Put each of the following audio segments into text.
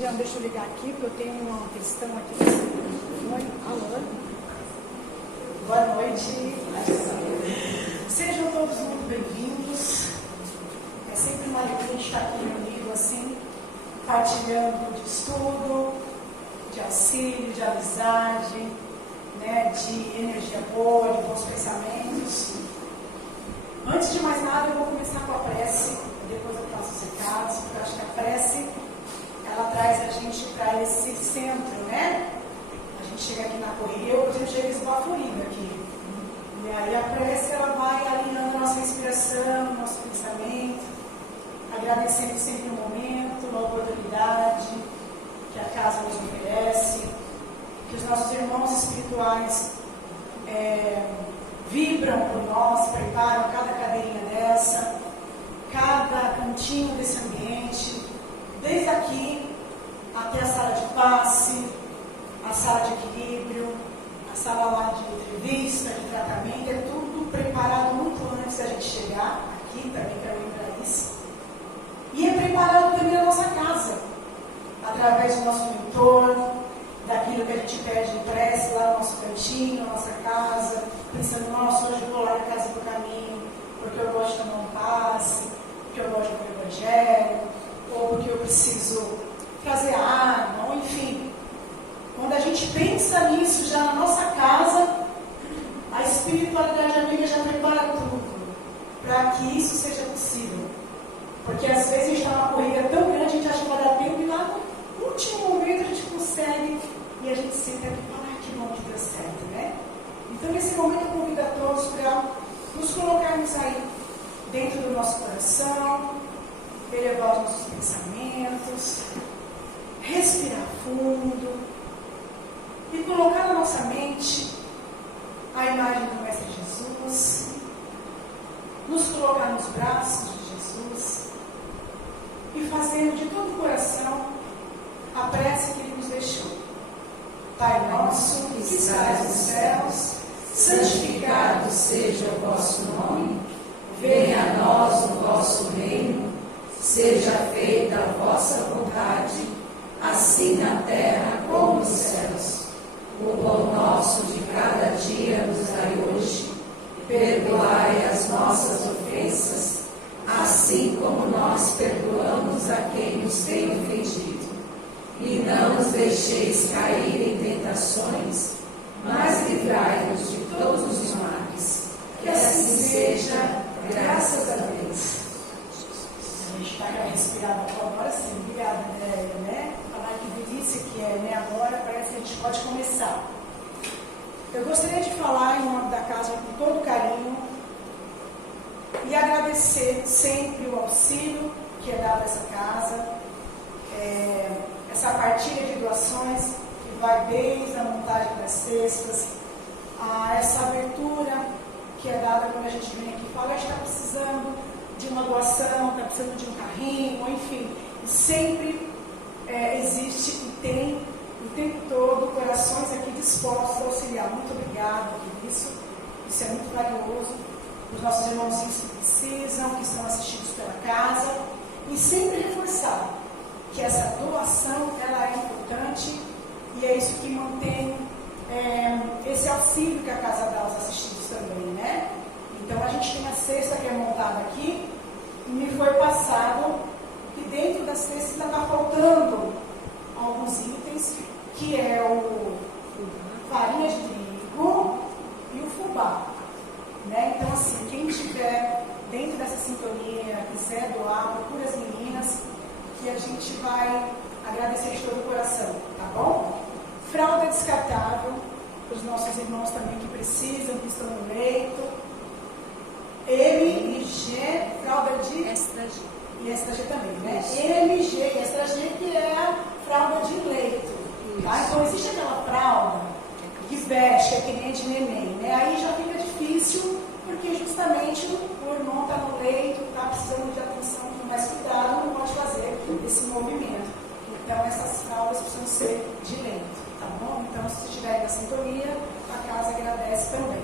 Deixa eu ligar aqui, porque eu tenho uma questão aqui no telefone. Alô? Boa noite. Sejam todos muito bem-vindos. É sempre uma alegria estar aqui reunido assim, partilhando de estudo, de auxílio, de amizade, né, de energia boa, de bons pensamentos. Antes de mais nada, eu vou começar com a prece, depois eu faço os recados, porque eu acho que a prece ela traz a gente para esse centro, né? A gente chega aqui na correria, eu, por exemplo, chego esbaforido aqui. E aí a prece, ela vai alinhando a nossa respiração, nosso pensamento, agradecendo sempre o momento, a oportunidade que a casa nos oferece, que os nossos irmãos espirituais vibram por nós, preparam cada cadeirinha dessa, cada cantinho desse ambiente, desde aqui até a sala de passe, a sala de equilíbrio, a sala lá de entrevista, de tratamento, é tudo preparado muito antes da gente chegar aqui, também para lembrar isso. E é preparado também a nossa casa, através do nosso mentor, daquilo que a gente pede em prece lá no nosso cantinho, na nossa casa, pensando, nossa, hoje eu vou lá na casa do caminho, porque eu gosto de tomar um passe, porque eu gosto do evangelho, ou porque eu preciso trazer água, ou enfim. Quando a gente pensa nisso já na nossa casa, a espiritualidade amiga já prepara tudo para que isso seja possível. Porque às vezes a gente está numa corrida tão grande, a gente acha que vai dar tempo e lá no último momento a gente consegue e a gente senta aqui e fala, que bom que deu certo, né? Então nesse momento eu convido a todos para nos colocarmos aí dentro do nosso coração, elevar os nossos pensamentos, respirar fundo e colocar na nossa mente a imagem do Mestre Jesus, nos colocar nos braços de Jesus e fazendo de todo o coração a prece que Ele nos deixou. Pai nosso que estás nos céus, santificado seja o vosso nome, venha a nós o vosso reino, seja feita a vossa vontade, assim na terra como nos céus. O pão nosso de cada dia nos dai hoje, perdoai as nossas ofensas, assim como nós perdoamos a quem nos tem ofendido. E não nos deixeis cair em tentações, mas livrai-nos de todos os males. Que assim seja, graças a Deus. A gente está respirando agora sim, obrigada, né? Falar que delícia que é, né? Agora parece que a gente pode começar. Eu gostaria de falar em nome da casa com todo carinho e agradecer sempre o auxílio que é dado a essa casa, essa partilha de doações que vai desde a montagem das cestas, a essa abertura que é dada quando a gente vem aqui e fala, a gente está precisando de uma doação, está precisando de um carrinho, enfim, sempre existe e tem o tempo todo corações aqui dispostos a auxiliar. Muito obrigada por isso é muito valioso, os nossos irmãozinhos que precisam, que estão assistidos pela casa, e sempre reforçar que essa doação ela é importante e é isso que mantém esse auxílio que a casa dá aos assistidos também, né? Então a gente tem a cesta que é montada aqui e me foi passado que dentro da cesta ainda está faltando alguns itens, que é o farinha de trigo e o fubá, né? Então assim, quem estiver dentro dessa sintonia, quiser doar, procura as meninas, que a gente vai agradecer de todo o coração, tá bom? Fralda descartável, para os nossos irmãos também que precisam, que estão no leito. M e G, fralda de extra G. E extra G também, né? M, G e extra G, que é a fralda de leito. Tá? Então existe aquela fralda que veste, é que nem de neném, né? Aí já fica difícil, porque justamente o irmão está no leito, está precisando de atenção com mais cuidado, não pode fazer esse movimento. Então essas fraldas precisam ser de leito, tá bom? Então se estiver na sintonia, a casa agradece também.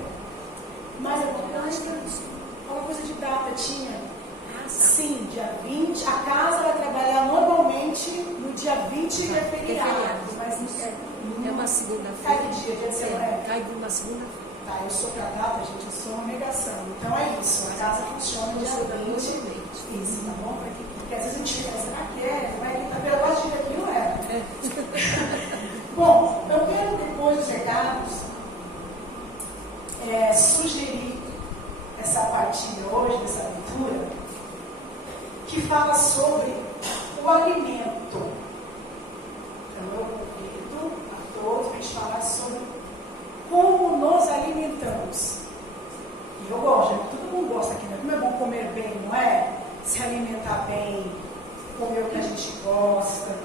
Mas eu vou uma coisa de data tinha? Sim, dia 20. A casa vai trabalhar normalmente no dia 20 é feriado, mas é uma segunda-feira. Cai que dia de semana? Cai de uma segunda-feira. Tá, eu sou pra data, gente, eu sou uma negação. Então é isso, a casa funciona no dia 20. Isso, tá bom? Porque às vezes a gente fica, será que é? Vai quinta-feira, eu gosto de ir aqui, não é? Bom, eu quero depois dos recados sugerir essa partilha hoje, dessa leitura, que fala sobre o alimento. Então eu convido a todos para a gente falar sobre como nos alimentamos. E eu gosto, todo mundo gosta aqui, né? Como é bom comer bem, não é? Se alimentar bem, comer o que a gente gosta.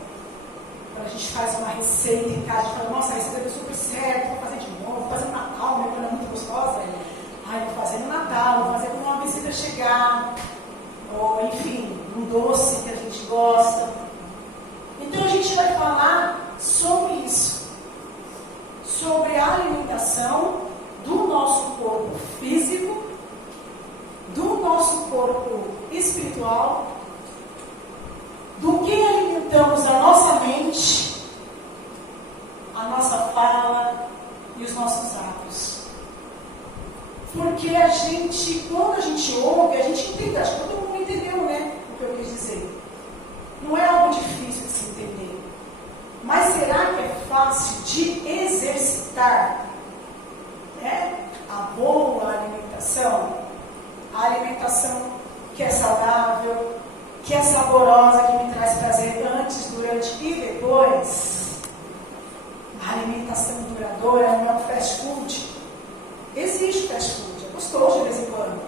Quando a gente faz uma receita em casa, a gente fala, nossa, a receita deu super certo, vou fazer de novo, vou fazer no Natal, minha coisa é muito gostosa. Ai, vou fazer no Natal, vou fazer quando uma visita chegar. Ou, enfim, um doce que a gente gosta. Então a gente vai falar sobre isso. Sobre a alimentação do nosso corpo físico, do nosso corpo espiritual, do que alimentamos a nossa mente, a nossa fala e os nossos atos. Porque a gente, quando a gente ouve, a gente entende, acho que todo mundo entendeu, né, o que eu quis dizer. Não é algo difícil de se entender. Mas será que é fácil de exercitar, né, a boa alimentação? A alimentação que é saudável, que é saborosa, que me traz prazer antes, durante e depois. A alimentação duradoura não é um fast food. Existe fast food, é gostoso de vez em quando.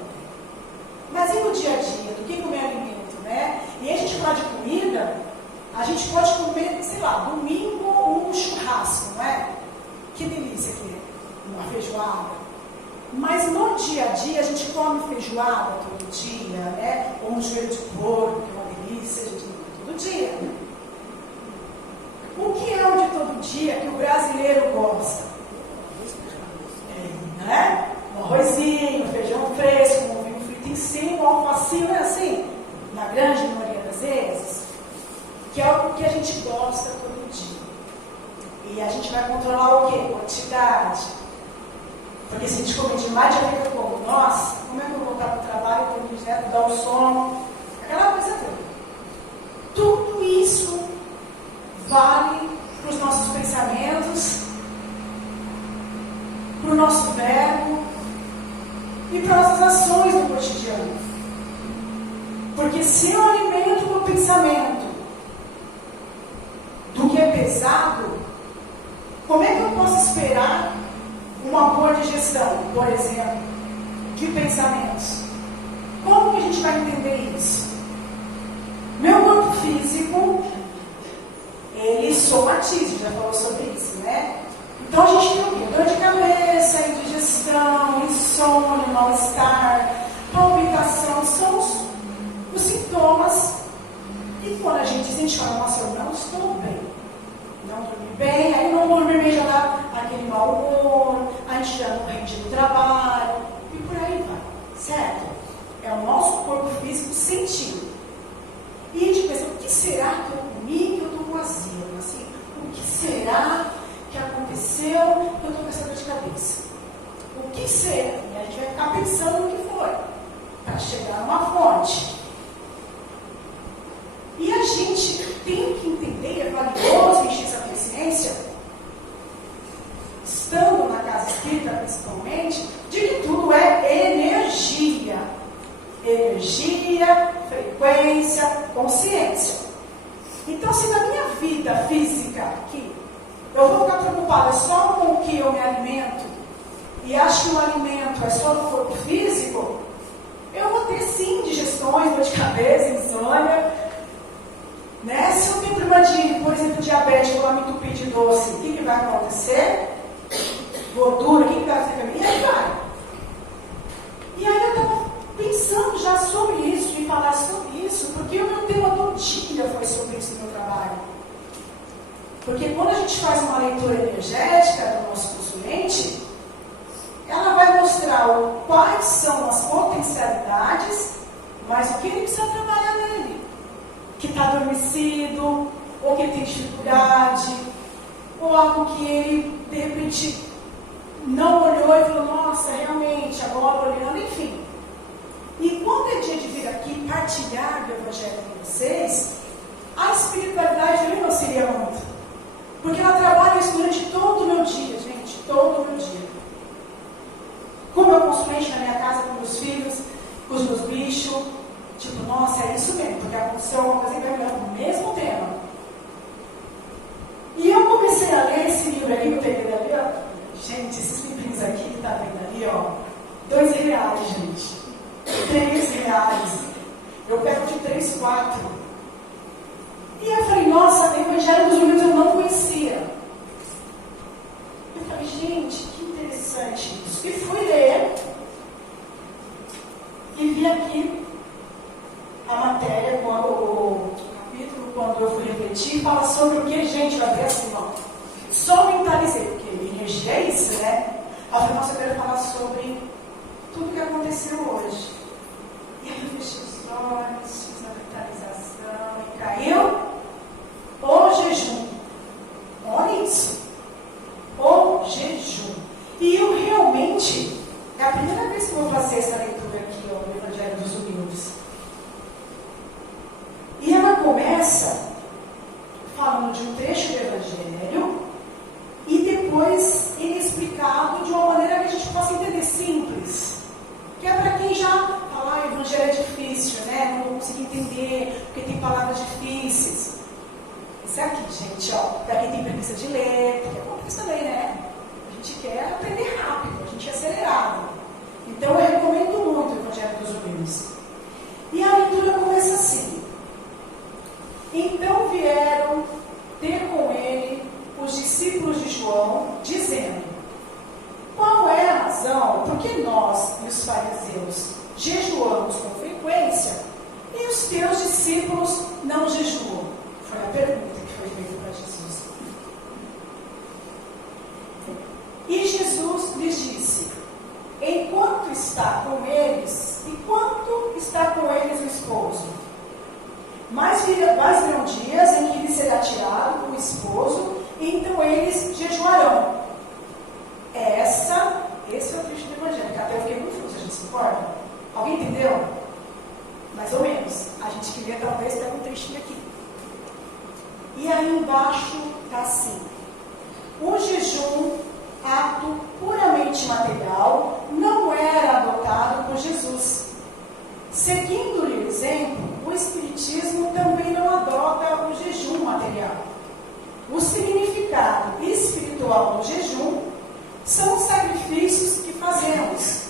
Mas e no dia a dia, do que comer alimento, né? E aí a gente fala de comida, a gente pode comer, sei lá, domingo um churrasco, não é? Que delícia que é, uma feijoada. Mas no dia a dia, a gente come feijoada todo dia, né? Ou um joelho de porco, que é uma delícia, a gente come todo dia. O que é o de todo dia que o brasileiro gosta? Né? Um arrozinho, um feijão fresco, um vinho frito em cima, um alfacinho, não é assim? Na grande maioria das vezes. Que é algo que a gente gosta todo dia. E a gente vai controlar o quê? Quantidade. Porque se a gente comer demais, já fica como? Nossa, como é que eu vou voltar para o trabalho, eu tenho direto, dar um sono, aquela coisa toda. Tudo isso vale para os nossos pensamentos, para o nosso verbo e para as nossas ações no cotidiano. Porque se eu alimento o meu pensamento do que é pesado, como é que eu posso esperar uma boa digestão, por exemplo, de pensamentos? Como que a gente vai entender isso? Meu corpo físico, ele somatiza, já falou sobre isso, né? Então a gente tem o quê? Dor de cabeça, indigestão, insônia, mal-estar, palpitação, são os sintomas. E quando a gente fala, nossa, eu não estou bem, não dormi bem, aí não dormir bem já dá aquele mau humor, a gente já não rende no trabalho, e por aí vai, certo? É o nosso corpo físico sentindo. E a gente pensa, o que será que eu comi que eu estou com azia? Assim, o que será que aconteceu que eu estou com essa dor de cabeça? O que será? E a gente vai ficar pensando no que foi, para chegar numa fonte. E a gente tem que entender, é valioso encher essa consciência, estando na casa espírita principalmente, de que tudo é energia. Energia, frequência, consciência. Então, se na minha vida física aqui, eu vou ficar preocupada só com o que eu me alimento, e acho que o alimento é só no corpo físico, eu vou ter sim digestões, dor de cabeça, insônia. Né? Se eu tenho problema de, por exemplo, diabetes, vou lá me entupir de doce, o que vai acontecer? Gordura, o que vai acontecer para mim? E aí vai. E aí eu estava pensando já sobre isso, de falar sobre isso, porque o meu tema do dia foi sobre isso no meu trabalho. Porque quando a gente faz uma leitura energética do nosso consulente, ela vai mostrar quais são as potencialidades, mas o que ele precisa trabalhar nele. Que está adormecido, ou que ele tem dificuldade, ou algo que ele, de repente, não olhou e falou, nossa, realmente, agora olhando, enfim. E quando é dia de vir aqui partilhar do Evangelho com vocês, a espiritualidade não me auxilia muito. Porque ela trabalha isso durante todo o meu dia, gente, todo o meu dia. Como eu consumente na minha casa com meus filhos, com os meus bichos, tipo, nossa, é isso mesmo, porque aconteceu alguma coisa com o mesmo tema. E eu comecei a ler esse livro aqui, que eu peguei dali, ó. Gente, esses livrinhos aqui que tá vendo ali, ó, R$2, gente. R$3. Eu pego de 3, 4. E eu falei, nossa, o Evangelho dos Judeus eu não conhecia. Eu falei, gente, que interessante isso. E fui ler e vi aqui a matéria, o capítulo, quando eu fui refletir, fala sobre o que, gente, vai ver assim, ó. Só mentalizei, porque energia é isso, né? Eu falei, nossa, eu quero falar sobre tudo que aconteceu hoje. E aí eu fechei os olhos, fiz a mentalização e caiu o jejum. Olha isso. O jejum. E eu realmente, é a primeira vez que eu vou fazer essa leitura aqui, ó, do Evangelho dos Humildes. E ela começa falando de um trecho do Evangelho e depois ele é explicado de uma maneira que a gente possa entender simples. Que é para quem já fala, o Evangelho é difícil, né? Não vou conseguir entender, porque tem palavras difíceis. Esse aqui, gente, ó, para quem tem preguiça de ler, porque acontece também, né? A gente quer aprender rápido, a gente é acelerado. Então eu recomendo muito o Evangelho dos Humildes. E a leitura começa assim. Então vieram ter com ele os discípulos de João, dizendo, qual é a razão por que nós e os fariseus jejuamos com frequência e os teus discípulos não jejuam? Foi a pergunta que foi feita para Jesus. E Jesus lhes disse, enquanto está com eles, enquanto está com eles o esposo, mas virão dias em que lhe será tirado o esposo, e então eles jejuarão. Esse é o trecho do Evangelho, que até eu fiquei confusa, a gente se concorda? Alguém entendeu? Mais ou menos. A gente queria talvez ter um trechinho aqui. E aí embaixo está assim, o jejum, ato puramente material, não era adotado por Jesus. Seguindo-lhe o exemplo, o Espiritismo também não adota o jejum material. O significado espiritual do jejum são os sacrifícios que fazemos,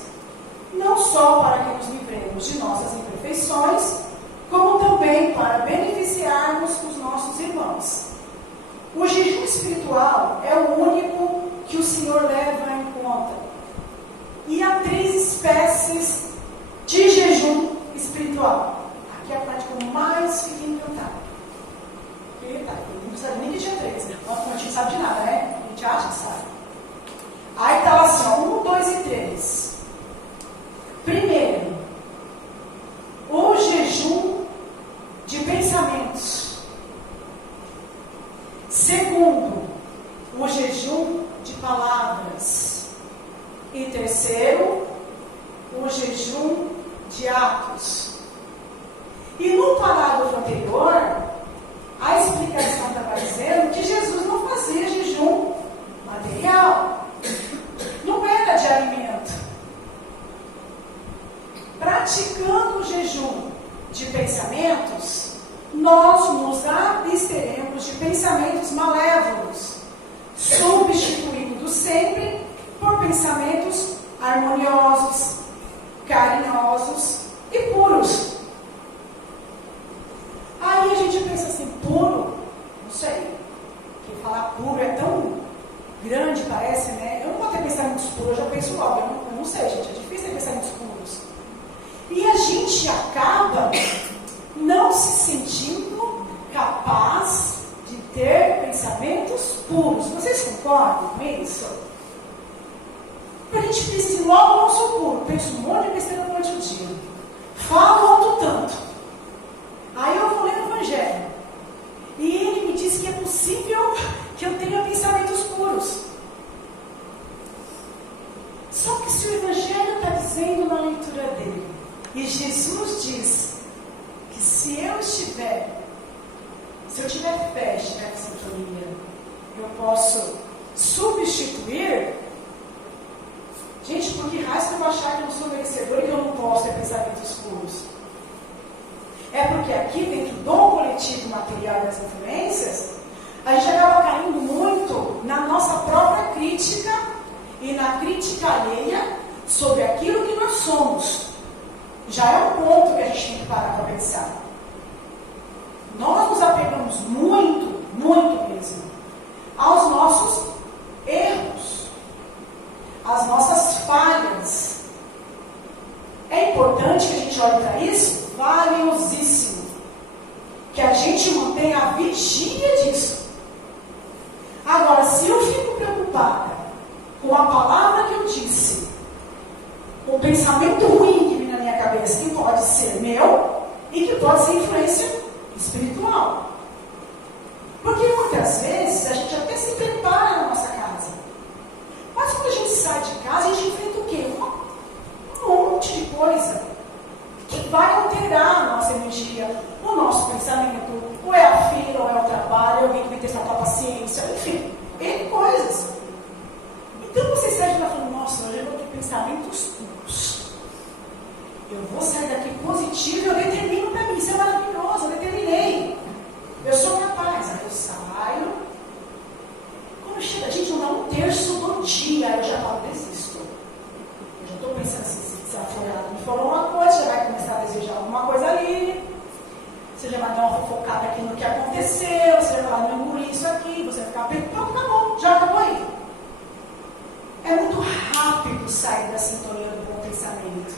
não só para que nos livremos de nossas imperfeições, como também para beneficiarmos os nossos irmãos. O jejum espiritual é o único que o Senhor leva em conta. E há 3 espécies de jejum espiritual. Aqui é a parte que eu mais fiquei encantada. Não sabe nem que tinha 3, né? A gente não sabe de nada, né? A gente acha que sabe. Aí está lá assim, 1, 2 e 3. Primeiro, o jejum de pensamentos. Segundo, o jejum de palavras. E terceiro, o jejum de atos. E no parágrafo anterior, a explicação estava dizendo que Jesus não fazia jejum material. Não era de alimento. Praticando o jejum de pensamentos, nós nos absteremos de pensamentos malévolos, substituindo sempre por pensamentos harmoniosos, carinhosos e puros. Aí a gente pensa assim, puro? Não sei. Porque falar puro é tão grande, parece, né? Eu não vou ter pensamentos puros, eu já penso logo. Eu não sei, gente, é difícil ter pensamentos puros. E a gente acaba não se sentindo capaz de ter pensamentos puros. Vocês concordam com isso? Porque a gente pensa assim, logo não sou puro, penso um monte de besteira durante o dia. Falo outro tanto. Aí eu vou ler o Evangelho. E ele me diz possível que eu tenha pensamentos puros. Só que se o Evangelho está dizendo na leitura dele, e Jesus diz que se eu tiver fé, estiver em sintonia, eu posso substituir. Gente, por que raio que eu vou achar que eu não sou merecedor e que eu não posso ter pensamentos puros? É porque aqui, dentro do coletivo material das influências, a gente acaba caindo muito na nossa própria crítica e na crítica alheia sobre aquilo que nós somos. Já é um ponto que a gente tem que parar para pensar. Nós nos apegamos muito, muito mesmo, aos nossos erros, às nossas falhas. É importante que a gente olhe para isso, valiosíssimo, que a gente mantenha a vigia disso. Agora, se eu fico preocupada com a palavra que eu disse, com o pensamento ruim que vem na minha cabeça, que pode ser meu e que pode ser influência espiritual. Porque muitas vezes a gente até se prepara na nossa casa. Mas quando a gente sai de casa, a gente enfrenta o quê? Um monte de coisa que vai alterar a nossa energia, o nosso pensamento, ou é a filha, ou é o trabalho, alguém que vem testar a tua paciência, enfim, N coisas. Então você sai de lá falando, nossa, hoje eu vou ter pensamentos puros. Eu vou sair daqui positivo e eu determino para mim, isso é maravilhoso, eu determinei. Eu sou capaz, aí eu saio. Quando chega, gente, não dá um terço do dia, aí eu já falo, desisto. Eu já estou pensando assim, se desafiado me falou uma coisa, já vai começar a desejar alguma coisa ali. Você já vai dar uma fofocada aqui no que aconteceu, você já vai engolir isso aqui, você vai ficar pronto, acabou, já acabou aí. É muito rápido sair da sintonia do bom pensamento.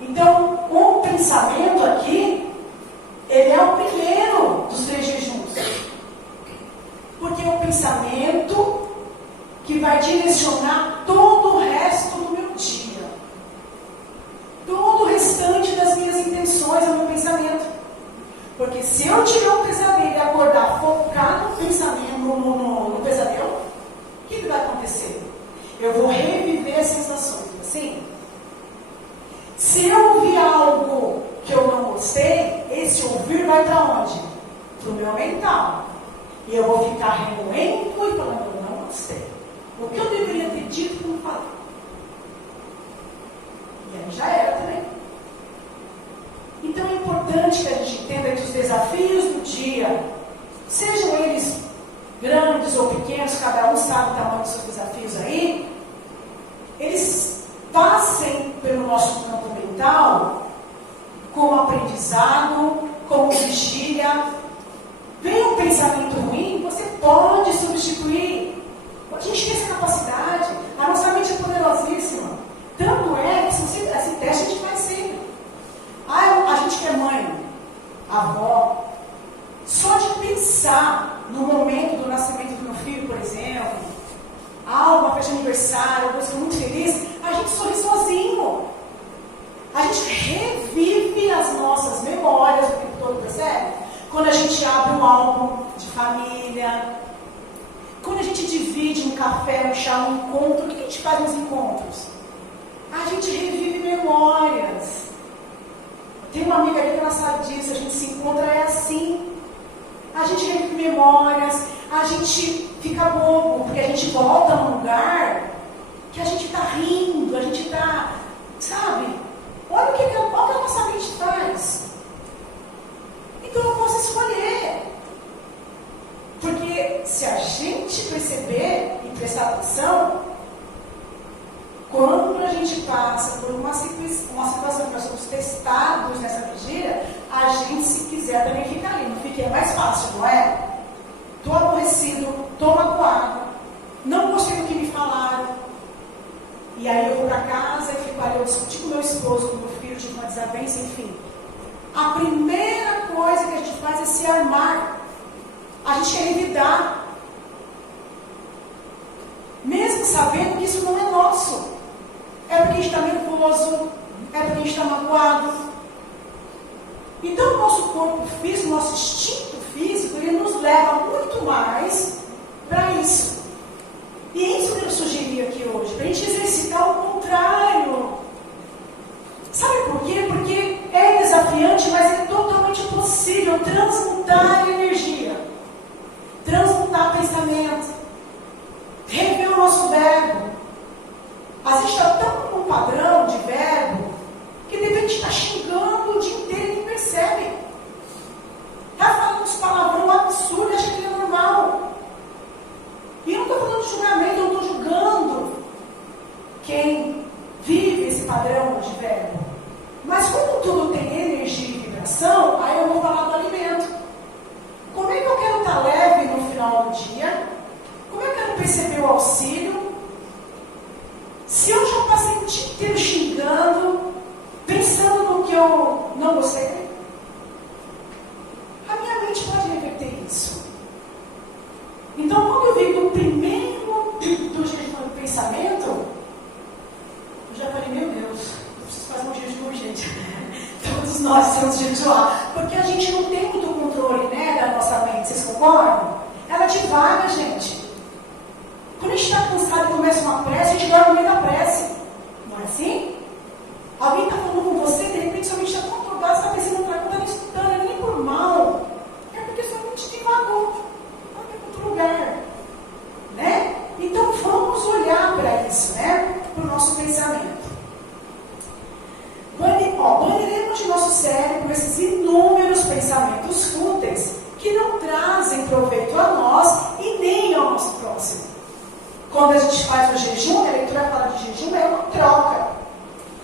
Então, o pensamento aqui, ele é o primeiro dos 3 jejuns. Porque é o pensamento que vai direcionar todo o resto do meu dia. Todo o restante das minhas intenções é o meu pensamento. Porque se eu tiver um pesadelo e acordar focado no pensamento, no pesadelo, o que vai acontecer? Eu vou reviver as sensações, assim? Se eu ouvir algo que eu não gostei, esse ouvir vai para onde? Para o meu mental. E eu vou ficar remoendo e falando, eu não gostei. O que eu deveria ter dito, não falei. E aí já era também. Então é importante que a gente entenda que os desafios do dia, sejam eles grandes ou pequenos, cada um sabe o tamanho dos seus desafios aí, eles passem pelo nosso campo mental como aprendizado, como vigília. Vem um pensamento ruim, você pode substituir. A gente tem essa capacidade, a nossa mente é poderosíssima. Tanto é que esse teste a gente faz sempre. A gente que é mãe, avó, só de pensar no momento do nascimento do meu filho, por exemplo, uma festa de aniversário, eu estou muito feliz, a gente sorri sozinho. A gente revive as nossas memórias o tempo todo, percebe? Quando a gente abre um álbum de família, quando a gente divide um café, um chá, um encontro, o que a gente faz nos encontros? A gente revive memórias. Tem uma amiga ali que ela sabe disso, a gente se encontra, é assim. A gente revive memórias, a gente fica bobo, porque a gente volta num lugar que a gente está rindo, a gente está, sabe? Olha o que a nossa mente faz. Então eu posso escolher. Porque se a gente perceber e prestar atenção, quando a gente passa por uma situação que nós somos testados nessa vigília, a gente, se quiser, também fica ali. Não fica, é mais fácil, não é? Estou aborrecido, estou magoado, não gostei do que me falaram. E aí eu vou para casa e fico ali, eu discuti com meu esposo, com meu filho, tive uma desavença, enfim. A primeira coisa que a gente faz é se armar. A gente quer evitar. Mesmo sabendo que isso não é nosso. É porque a gente está nervoso, é porque a gente está magoado. Então o nosso corpo físico, o nosso instinto físico, ele nos leva muito mais para isso. E é isso que eu sugeri aqui hoje, para a gente exercitar o contrário. Sabe por quê? Porque é desafiante, mas é totalmente possível transmutar energia, transmutar pensamento, rever o nosso verbo. Às vezes está tão num padrão de verbo que de repente está xingando o dia inteiro e nem percebe. Está falando uns palavrão absurdo e acha que é normal. E eu não estou falando de julgamento, eu não estou julgando quem vive esse padrão de verbo. Mas como tudo tem energia e vibração, aí eu vou falar do alimento. Como é que eu quero estar leve no final do dia? Como é que eu quero perceber o auxílio? Se eu já passei o dia inteiro xingando, pensando no que eu não gostei, a minha mente pode reverter isso. Então, quando eu vi do primeiro do jejum do pensamento, eu já falei, meu Deus, eu preciso fazer um jejum urgente. Todos nós temos jejuar, porque a gente não tem muito controle, né, da nossa mente, vocês concordam? Ela divaga, gente. Quando a gente está cansado e começa uma prece, a gente dorme no meio da prece. Não é assim? Alguém está falando com você, de repente sua mente está conturbada, você está pensando, não está escutando, não é nem por mal. É porque sua mente divagou. Vai para outro lugar. Né? Então vamos olhar para isso, né? Para o nosso pensamento. Baniremos de nosso cérebro esses inúmeros pensamentos fúteis que não trazem proveito a nós e nem ao nosso próximo. Quando a gente faz o jejum, a leitura fala de jejum, é uma troca,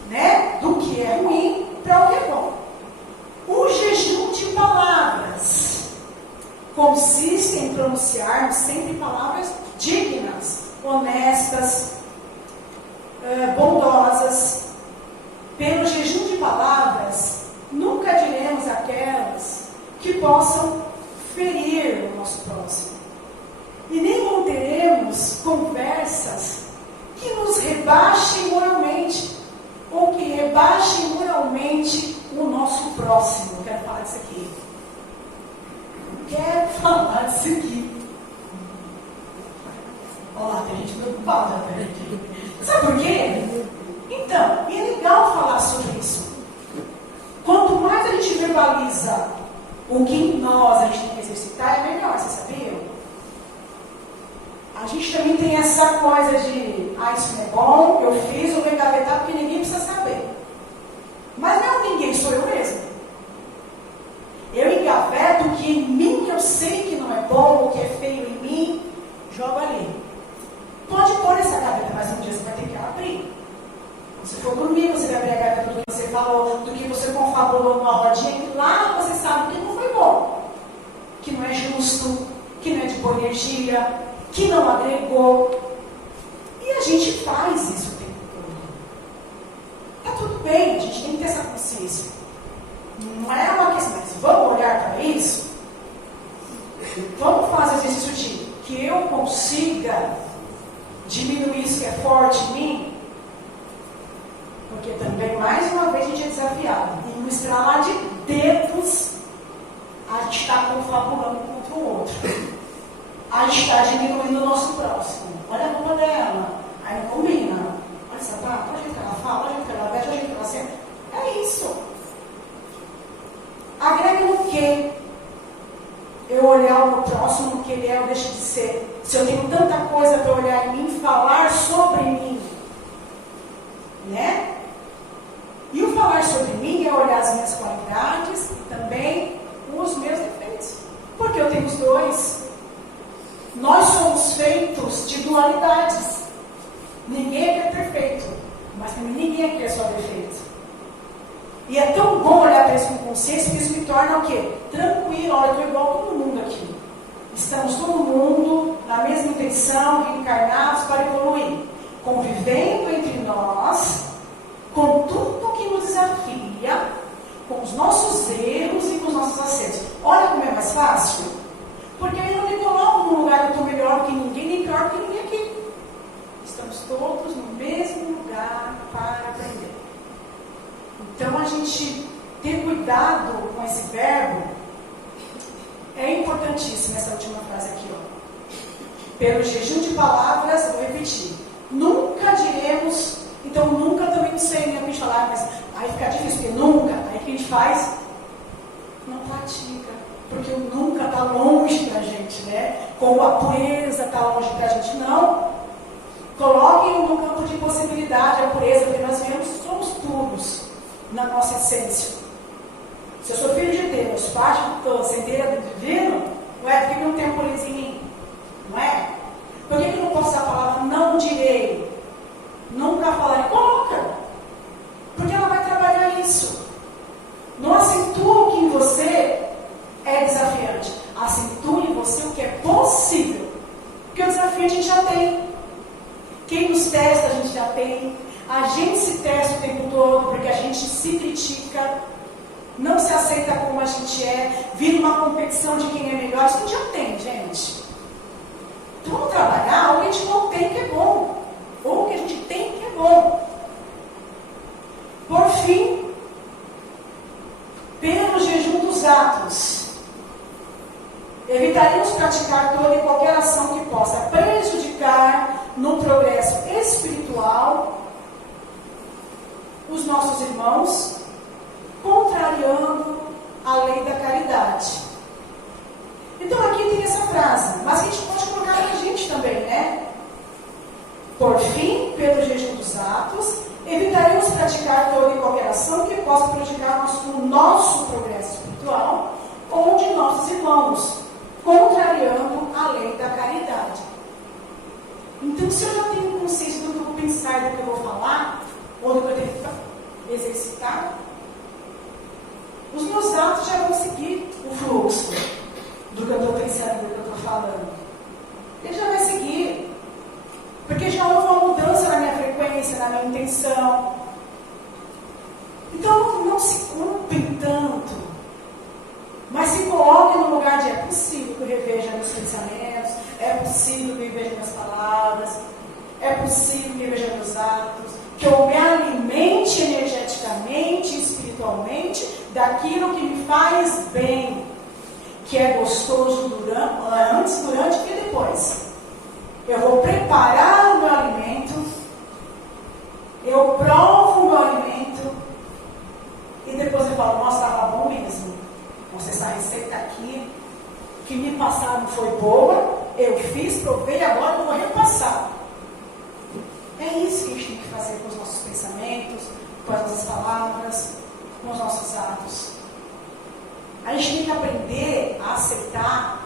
né? Do que é ruim para o que é bom. O jejum de palavras consiste em pronunciarmos sempre palavras dignas, honestas, bondosas. Pelo jejum de palavras, nunca diremos aquelas que possam ferir o nosso próximo. E nem manteremos conversas que nos rebaixem moralmente, ou que rebaixem moralmente o nosso próximo. Eu quero falar disso aqui. Quero falar disso aqui. Olha lá, tem gente preocupada aqui. Sabe por quê? Então, é legal falar sobre isso. Quanto mais a gente verbaliza o que em nós a gente tem que exercitar, é melhor, você sabia? A gente também tem essa coisa de, isso não é bom, eu fiz, eu vou engavetar porque ninguém precisa saber. Mas não é ninguém, sou eu mesmo. Eu engaveto o que em mim, que eu sei que não é bom, o que é feio em mim, jogo ali. Pode pôr essa gaveta, mas um dia você vai ter que abrir. Se for dormir, você vai abrir a gaveta do que você falou, do que você confabulou numa rodinha, e lá você sabe que não foi bom, que não é justo, que não é de boa energia, que não agregou. E a gente faz isso o tempo todo. Tá tudo bem, a gente tem que ter essa consciência. Não é uma questão, mas vamos olhar para isso? Vamos fazer exercício de que eu consiga diminuir isso que é forte em mim? Porque também, mais uma vez, a gente é desafiado. E no estralar de dedos, a gente está confabulando contra o outro. A gente está diminuindo o nosso próximo. Olha a roupa dela. Aí não combina. Olha o sapato, olha o jeito que ela fala, olha o jeito que ela veste, olha o jeito que ela senta. É isso. Agrega no quê? Eu olhar o meu próximo, no que ele é ou deixa de ser. Se eu tenho tanta coisa para olhar em mim, falar sobre mim. Né? E o falar sobre mim é olhar as minhas qualidades e também os meus defeitos. Porque eu tenho os dois. Nós somos feitos de dualidades. Ninguém aqui é perfeito, mas também ninguém aqui é só defeito. E é tão bom olhar para isso com consciência que isso me torna o quê? Tranquilo, olha, eu estou igual a todo mundo aqui. Estamos todo mundo na mesma intenção, reencarnados para evoluir. Convivendo entre nós, com tudo que nos desafia, com os nossos erros e com os nossos acertos. Olha como é mais fácil. Porque aí eu não me coloco num lugar que eu estou melhor que ninguém, nem pior que ninguém aqui. Estamos todos no mesmo lugar para aprender. Então a gente ter cuidado com esse verbo é importantíssima essa última frase aqui, ó. Pelo jejum de palavras, vou repetir, nunca diremos, então nunca também não sei, né, a gente falar, mas aí fica difícil, porque nunca, aí o que a gente faz? Não pratica, porque o nunca está longe da gente, né? Como a pureza está longe da gente, não. Coloquem no campo de possibilidade a pureza, porque nós viemos, somos puros na nossa essência. Se eu sou filho de Deus, parte do sendeiro do divino, não é? Por que não tem pureza em mim? Não é? Por que eu não posso usar a palavra não direi? Nunca falarei. Coloca. Porque ela vai trabalhar isso. Não acentua o que em você é desafiante. Acentua em você o que é possível. Porque o desafio a gente já tem. Quem nos testa a gente já tem. A gente se testa o tempo todo porque a gente se critica. Não se aceita como a gente é. Vira uma competição de quem é melhor. Isso a gente já tem, gente. Então vamos trabalhar o que a gente não tem que é bom. Ou o que a gente tem que é bom. Por fim, pelo jejum dos atos, evitaremos praticar toda e qualquer ação que possa prejudicar no progresso espiritual os nossos irmãos, contrariando a lei da caridade. Então aqui tem essa frase, mas a gente pode colocar para a gente também, né? Por fim, pelo jejum dos atos, evitaremos praticar toda e qualquer ação que possa prejudicar o nosso progresso espiritual ou de nossos irmãos, contrariando a lei da caridade. Então, se eu já tenho consciência do que eu vou pensar, do que eu vou falar, ou do que eu tenho que exercitar, os meus atos já vão seguir o fluxo do que eu estou pensando, do que eu estou falando. Ele já vai seguir. Porque já houve uma mudança na minha frequência, na minha intenção. Então não se culpem tanto, mas se coloquem no lugar de é possível que eu reveja meus pensamentos, é possível que eu reveja minhas palavras, é possível que eu reveja meus atos, que eu me alimente energeticamente, espiritualmente, daquilo que me faz bem, que é gostoso antes, durante e depois. Eu vou preparar o meu alimento, eu provo o meu alimento e depois eu falo, nossa, estava bom mesmo. Nossa, essa receita aqui que me passaram foi boa, eu fiz, provei, agora eu vou repassar. É isso que a gente tem que fazer com os nossos pensamentos, com as nossas palavras, com os nossos atos. A gente tem que aprender a aceitar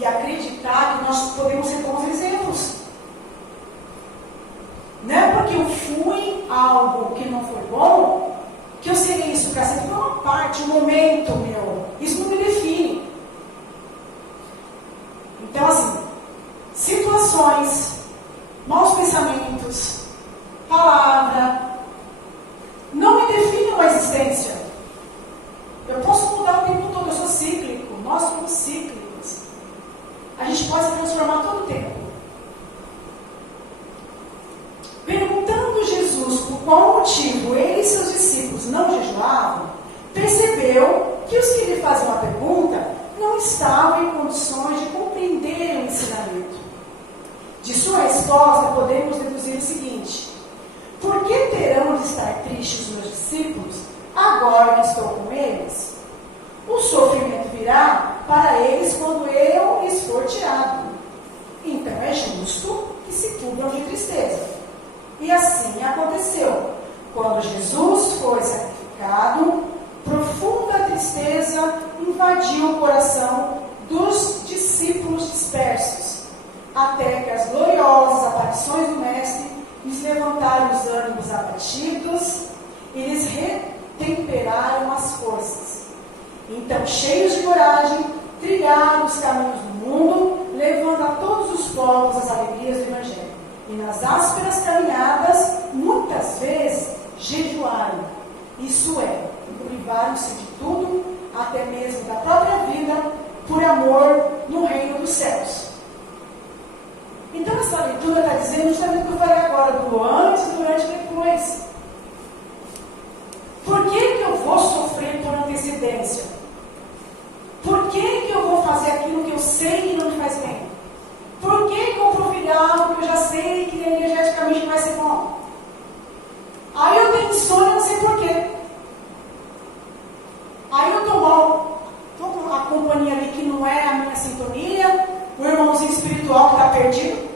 e acreditar que nós podemos ser bons exemplos. Não é porque eu fui algo que não foi bom, que eu serei isso para sempre. Foi uma parte, um momento meu. Isso não me define. Então, assim, situações, maus pensamentos, palavra, não me definem a existência. Eu posso mudar o tempo todo, eu sou cíclico, nós somos cíclicos. A gente pode se transformar todo o tempo. Perguntando Jesus por qual motivo ele e seus discípulos não jejuavam, percebeu que os que lhe faziam a pergunta não estavam em condições de compreender o ensinamento. De sua resposta, podemos deduzir o seguinte: por que terão de estar tristes os meus discípulos, agora que estou com eles? O sofrimento virá para eles quando eu lhes for tirado. Então é justo que se cubram de tristeza. E assim aconteceu. Quando Jesus foi sacrificado, profunda tristeza invadiu o coração dos discípulos dispersos, até que as gloriosas aparições do Mestre lhes levantaram os ânimos abatidos e lhes retemperaram as forças. Então, cheios de coragem, trilharam os caminhos do mundo, levando a todos os povos as alegrias do Evangelho. E nas ásperas caminhadas, muitas vezes, jejuaram. Isso é, privaram-se de tudo, até mesmo da própria vida, por amor no reino dos céus. Então, essa leitura está dizendo justamente o que eu falei agora, do antes, durante e depois. Por que eu vou sofrer por antecedência? Por que eu vou fazer sei que não me faz bem? Por que compro algo que eu já sei que energeticamente vai ser bom? Aí eu tenho insônia, não sei porquê. Aí eu estou mal. Estou com a companhia ali que não é a minha sintonia, o irmãozinho espiritual que está perdido.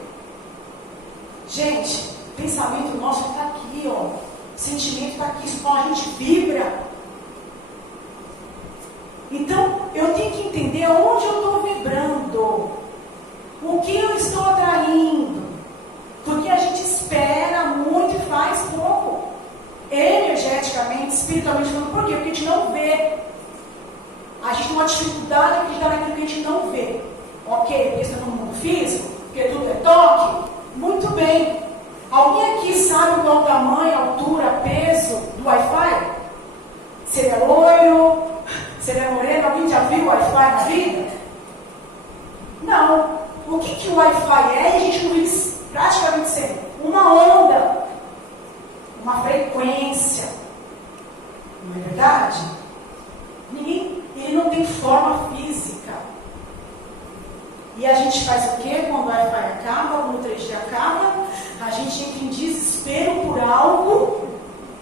Gente, o pensamento nosso está aqui, ó. O sentimento está aqui, isso quando a gente vibra. Então, eu tenho que entender onde eu estou vibrando, o que eu estou atraindo, porque a gente espera muito e faz pouco, energeticamente, espiritualmente falando. Por quê? Porque a gente não vê. A gente tem uma dificuldade de acreditar naquilo que a gente não vê. Ok, porque estamos no mundo físico, porque tudo é toque. Muito bem. Alguém aqui sabe qual é o tamanho, altura, peso do Wi-Fi? Se ele é loiro, se ele é moreno, alguém já viu o Wi-Fi na vida? Não. O que o Wi-Fi é? A gente não vive praticamente sempre. Uma onda, uma frequência. Não é verdade? Ele não tem forma física. E a gente faz o quê? Quando o Wi-Fi acaba, quando o 3G acaba, a gente entra em desespero por algo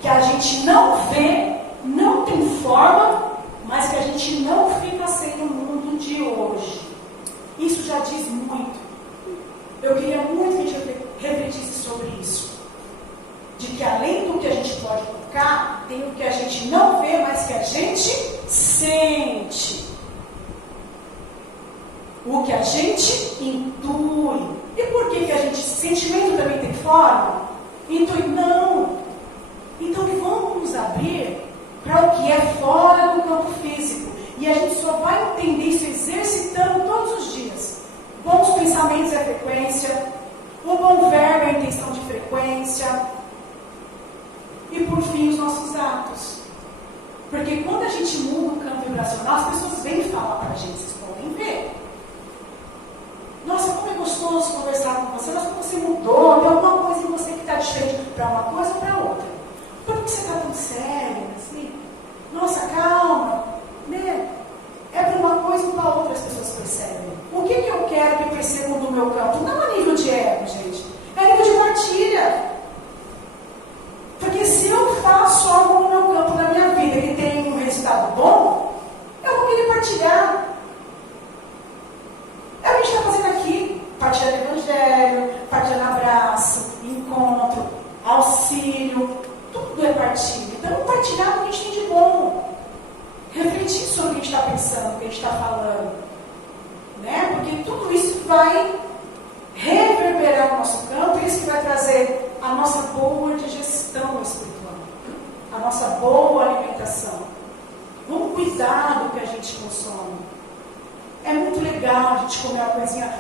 que a gente não vê, não tem forma, mas que a gente não fica sem no mundo de hoje. Isso já diz muito. Eu queria muito que a gente refletisse sobre isso. De que além do que a gente pode tocar, tem o que a gente não vê, mas que a gente sente. O que a gente intui. E por que a gente... Sentimento também tem forma? Intui, não. Então vamos nos abrir para o que é fora do campo físico. E a gente só vai entender isso exercitando todos os dias. Bons pensamentos é frequência. O bom verbo é a intenção de frequência. E por fim, os nossos atos. Porque quando a gente muda o campo vibracional, as pessoas vêm falar para a gente, vocês podem ver. Nossa, como é gostoso conversar com você. Nossa, como você mudou. Tem alguma coisa em você que está diferente para uma coisa ou para outra. Por que você está tão sério assim? Nossa, calma. Né? É para uma coisa ou para outra as pessoas percebem. O que eu quero que percebam do meu campo? Não a nível de ego, gente. É a nível de partilha. Porque se eu faço algo no meu campo da minha vida que tem um resultado bom, eu vou querer partilhar. É o que a gente está fazendo aqui. Partilhando evangelho, partilhando abraço, encontro, auxílio. Tudo é partilha. Então, vamos partilhar o que a gente tem de bom. Refletir sobre o que a gente está pensando, o que a gente está falando. Né? Porque tudo isso vai reverberar no nosso campo, e isso que vai trazer a nossa boa digestão espiritual, a nossa boa alimentação. Vamos cuidar do que a gente consome. É muito legal a gente comer uma coisinha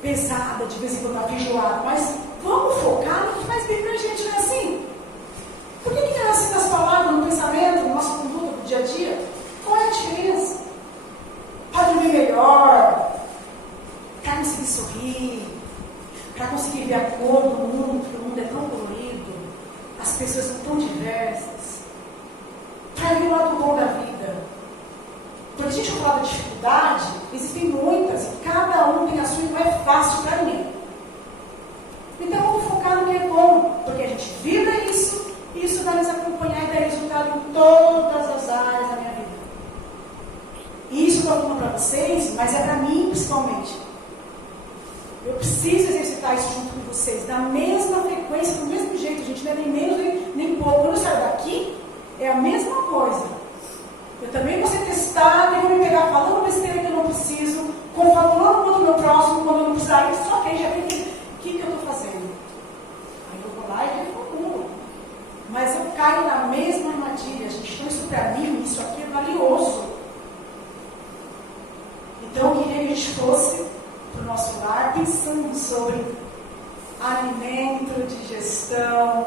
pesada, de vez em quando uma feijoada, mas vamos focar no que faz bem pra gente, não é assim? Por que não é assim nas palavras, no pensamento, no nosso conduta do dia a dia? Qual é a diferença? Para dormir melhor, para conseguir sorrir, para conseguir ver a cor do mundo, porque o mundo é tão colorido, as pessoas são tão diversas, para ver o lado bom da vida. Porque a gente fala da dificuldade, existem muitas, e cada um tem a sua e não é fácil para ninguém. Então vamos focar no que é bom, porque a gente vibra isso, e isso vai nos acompanhar e dar resultado em todas as áreas da minha vida. E isso eu estou falando para vocês, mas é para mim principalmente. Eu preciso exercitar isso junto com vocês, da mesma frequência, do mesmo jeito, gente, não é nem menos nem pouco. Quando eu saio daqui, é a mesma coisa. Eu também vou ser testado e vou me pegar falando besteira que eu não preciso, falando contra o meu próximo quando eu não precisar. Eu só que já vi o que eu estou fazendo. Aí eu vou lá e reformulo. Mas eu caio na mesma armadilha, gente. Então isso para mim, isso aqui é valioso. Então eu queria que a gente fosse para o nosso lar pensando sobre alimento, digestão,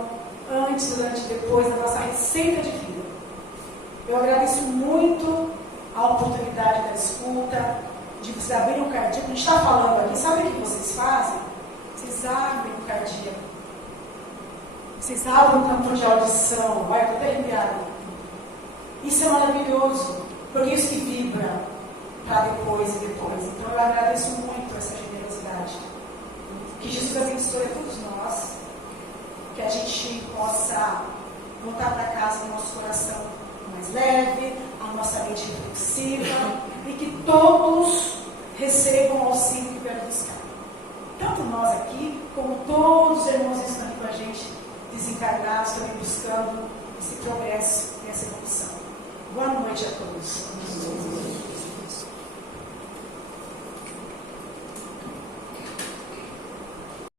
antes, durante e depois da nossa receita de vida. Eu agradeço muito a oportunidade da escuta, de vocês abrirem o cardíaco. A gente está falando aqui, sabe o que vocês fazem? Vocês abrem o cardíaco. Vocês abrem o campo de audição. Vai, estou até arrepiada. Isso é maravilhoso, porque isso que vibra. para depois e depois. Então eu agradeço muito essa generosidade. Que Jesus abençoe a todos nós, que a gente possa voltar para casa com o nosso coração mais leve, a nossa mente reflexiva, e que todos recebam o auxílio que vieram buscar. Tanto nós aqui, como todos os irmãos que estão aqui com a gente, desencarnados, também buscando esse progresso e essa evolução. Boa noite a todos.